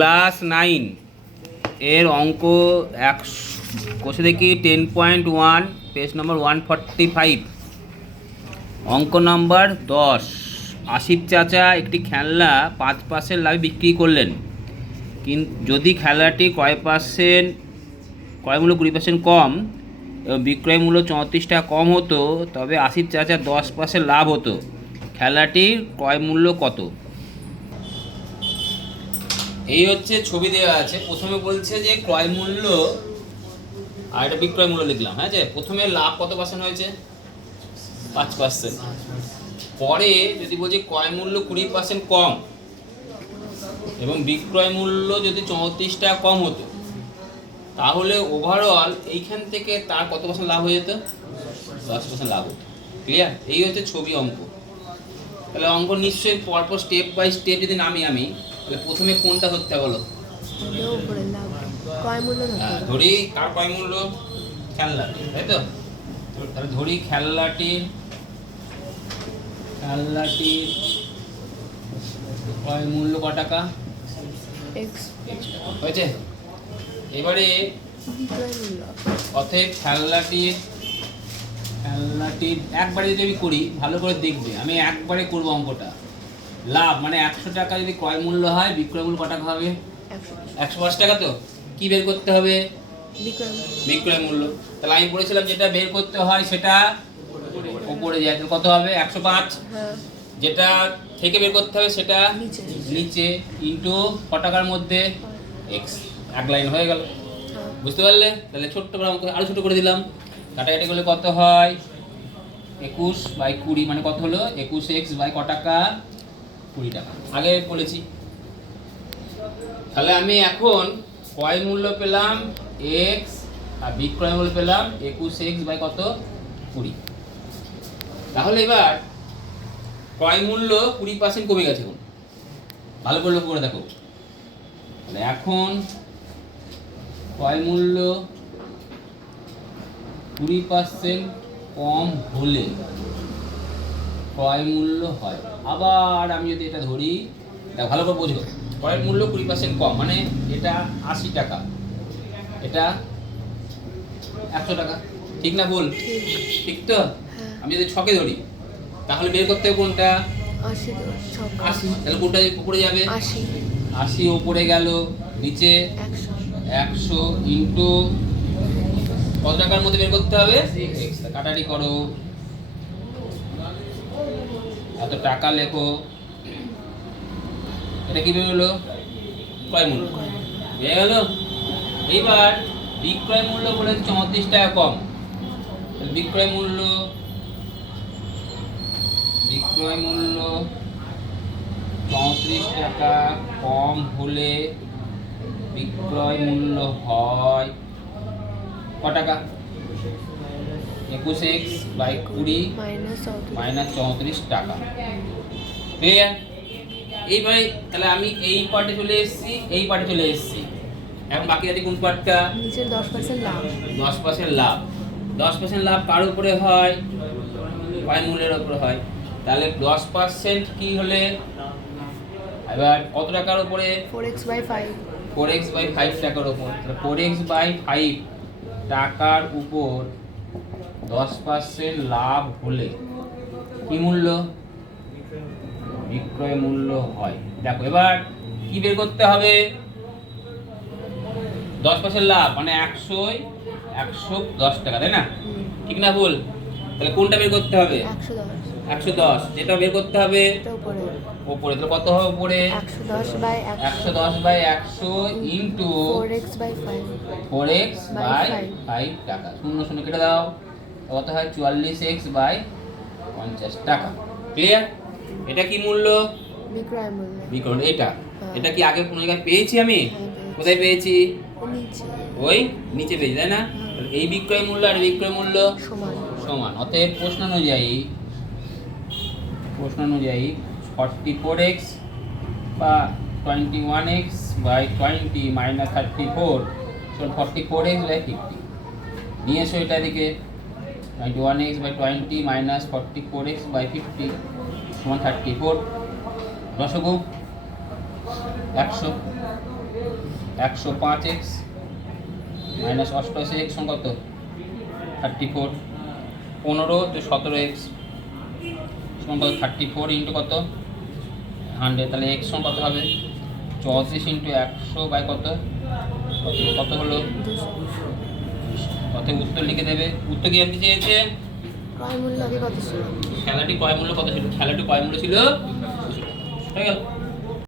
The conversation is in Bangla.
ক্লাস 9 এর অঙ্ক কোষে দেখি 10.1 পেজ নম্বর 145 অঙ্ক নম্বর 10। আসিফ চাচা একটি খেলনা 5% লাভে বিক্রি করলেন, কিন্তু যদি খেলনাটি ক্রয় মূল্য 20% কম এবং বিক্রয় মূল্য 34 টাকা কম হতো, তবে আসিফ চাচা 10% লাভ হতো। খেলনাটির ক্রয় মূল্য কত? এই হচ্ছে ছবি দেওয়া আছে। প্রথমে বলছে যে ক্রয় মূল্য আর এটা বিক্রয় মূল্য লিখলাম। হ্যাঁ, যে প্রথমে লাভ কত পার্সেন্ট হয়েছে? 5%। পরে যদি বলছি ক্রয় মূল্য 20% কম এবং বিক্রয় মূল্য যদি 34 টাকা কম হতো, তাহলে ওভারঅল এইখান থেকে তার কত পার্সেন্ট লাভ হয়ে যেত? 10% লাভ হতো। ক্লিয়ার? এই হচ্ছে ছবি অঙ্ক। তাহলে অঙ্ক নিশ্চয়ই পরপর স্টেপ বাই স্টেপ যদি আমি তাহলে প্রথমে কোনটা ধরতে হবে বলো? ধরি কার ক্রয় মূল্য? খেলনাটি, তাই তো? তাহলে ধরি খেলনাটির ক্রয় মূল্য কত টাকা? x টাকা হয়েছে। এবারে অতএব খেলনাটির একবারে যদি আমি করি, ভালো করে দেখবে, আমি একবারে করবো অঙ্কটা। লাভ মানে 100 টাকা যদি ক্রয় মূল্য হয়, বিক্রয় মূল্য কত টাকা হবে? 105 টাকা। তো কি বের করতে হবে? বিক্রয় মূল্য। তাহলে আমি বলেছিলাম যেটা বের করতে হয় সেটা উপরে যায়, কত হবে? 105। যেটা থেকে বের করতে হবে সেটা নিচে, ইনটু কত টাকার মধ্যে? x। এক লাইন হয়ে গেল। বুঝতে পারলে? তাহলে ছোট্ট করে অঙ্ক আরো ছোট করে দিলাম। কাটাকাটি করলে কত হয়? 21/20 মানে কত হলো? 21x বাই কত টাকা? 20 টাকা। আগে বলেছি। তাহলে আমি এখন ক্রয় মূল্য পেলাম x আর বিক্রয় মূল্য পেলাম 21x বাই কত? 20। তাহলে এবার ক্রয় মূল্য 20% কমে গেছে। এখন ভালো করে লক্ষ্য করে দেখো। তাহলে এখন ক্রয় মূল্য 20% কম হলে ক্রয় মূল্য হয়। আবার আমি যদি এটা ধরি, এটা ভালো করে বোঝো। ক্রয় মূল্য 20% কম মানে এটা 80 টাকা, এটা 100 টাকা। ঠিক না ভুল? ঠিক তো? আমি যদি ছকে ধরি তাহলে বের করতে হবে কোনটা? 80। তাহলে কোনটা উপরে যাবে? 80 উপরে গেল, নিচে 100 ইন্টু কত টাকার মধ্যে বের করতে হবে? x। কাটাকাটি করো, এত টাকা লেখো। এটা কি বের হলো? ক্রয় মূল্য বের গেল। এইবার বিক্রয় মূল্য বলে 34 টাকা কম। বিক্রয় মূল্য 34 টাকা কম হলে বিক্রয় মূল্য হয় কত টাকা? 21x বাই 20 মাইনাস 34 টাকা। ক্লিয়ার? এইবারে তাহলে আমি এই পার্টে চলে এসেছি, এই পার্টে চলে এসেছি। এখন বাকি আছে কোন পার্টটা? নিচের 10% লাভ। 10% লাভ। 10% লাভ কার উপরে হয়? ক্রয় মূল্যের উপরে হয়। তাহলে 10% কি হলে এবার কত টাকার উপরে? 4x/5 টাকার উপর। তাহলে 4x/5 টাকার উপর 10% লাভ হলে কি মূল্য? বিক্রয় মূল্য হয়। দেখো এবার কি বের করতে হবে? 10% লাভ মানে 110 টাকা, তাই না? ঠিক না ভুল? তাহলে কোনটা বের করতে হবে? 110। যেটা বের করতে হবে উপরে। তাহলে কত হবে উপরে? 110/100 ইন্টু 4x/5 টাকা। 0 কেটে দাও, কত হয়? 44x/50 টাকা। ক্লিয়ার? এটা কি মূল্য? বিক্রয়। এটা কি আগে কোনো জায়গায় পেয়েছি আমি? কোথায় পেয়েছি? ওই নিচে পেয়েছি, তাই না? এই বিক্রয় মূল্য আর বিক্রয় মূল্য সমান। অতএব প্রশ্ন অনুযায়ী 44x বা 21x/20 মাইনাস 34 44x/50 নিয়ে এসো এটা দিকে। 21x/20 মাইনাস 44x/50 সমান 34। দশগুণ 100। 105x মাইনাস 88x সমান কত 34, 15 তো 17x সমান কত 34 ইন্টু কত 100, তাহলে x সমান কত হবে 34 ইন্টু 100 বাই কত কত হলো, কত উত্তর লিখে দেবে। উত্তর কি জানতে চেয়েছে? ক্রয় মূল্য আগে কত ছিল? খেলাটি ক্রয় মূল্য কত ছিল? খেলাটি ক্রয় মূল্য ছিল 200 টাকা। হয়ে গেল।